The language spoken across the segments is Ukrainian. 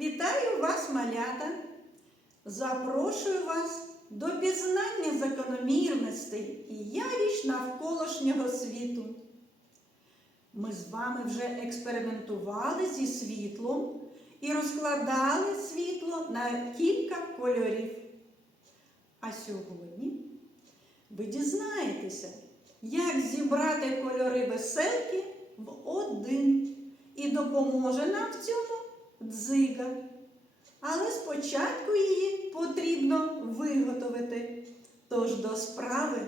Вітаю вас, малята! Запрошую вас до пізнання закономірностей і явищ навколишнього світу. Ми з вами вже експериментували зі світлом і розкладали світло на кілька кольорів. А сьогодні ви дізнаєтеся, як зібрати кольори веселки в один. І допоможе нам в цьому дзига. Але спочатку її потрібно виготовити. Тож до справи.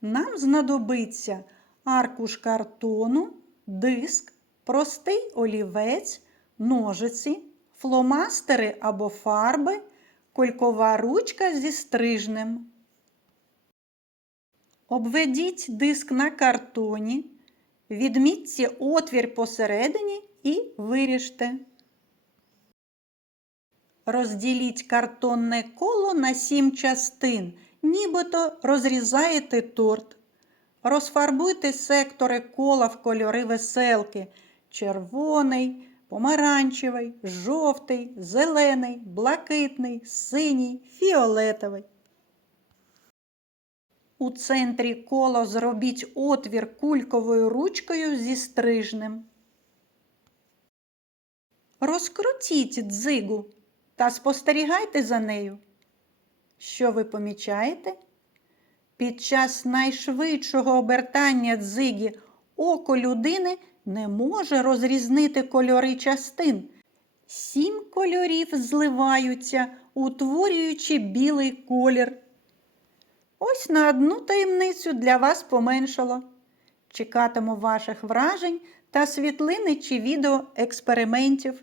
Нам знадобиться аркуш картону, диск, простий олівець, ножиці, фломастери або фарби, колькова ручка зі стрижнем. Обведіть диск на картоні, відмітьте отвір посередині і виріжте. Розділіть картонне коло на сім частин, нібито розрізаєте торт. Розфарбуйте сектори кола в кольори веселки червоний, помаранчевий, жовтий, зелений, блакитний, синій, фіолетовий. У центрі кола зробіть отвір кульковою ручкою зі стрижнем. Розкрутіть дзигу та спостерігайте за нею. Що ви помічаєте? Під час найшвидшого обертання дзиги око людини не може розрізнити кольори частин. Сім кольорів зливаються, утворюючи білий колір. Ось на одну таємницю для вас поменшало. Чекатиму ваших вражень та світлини чи відео експериментів.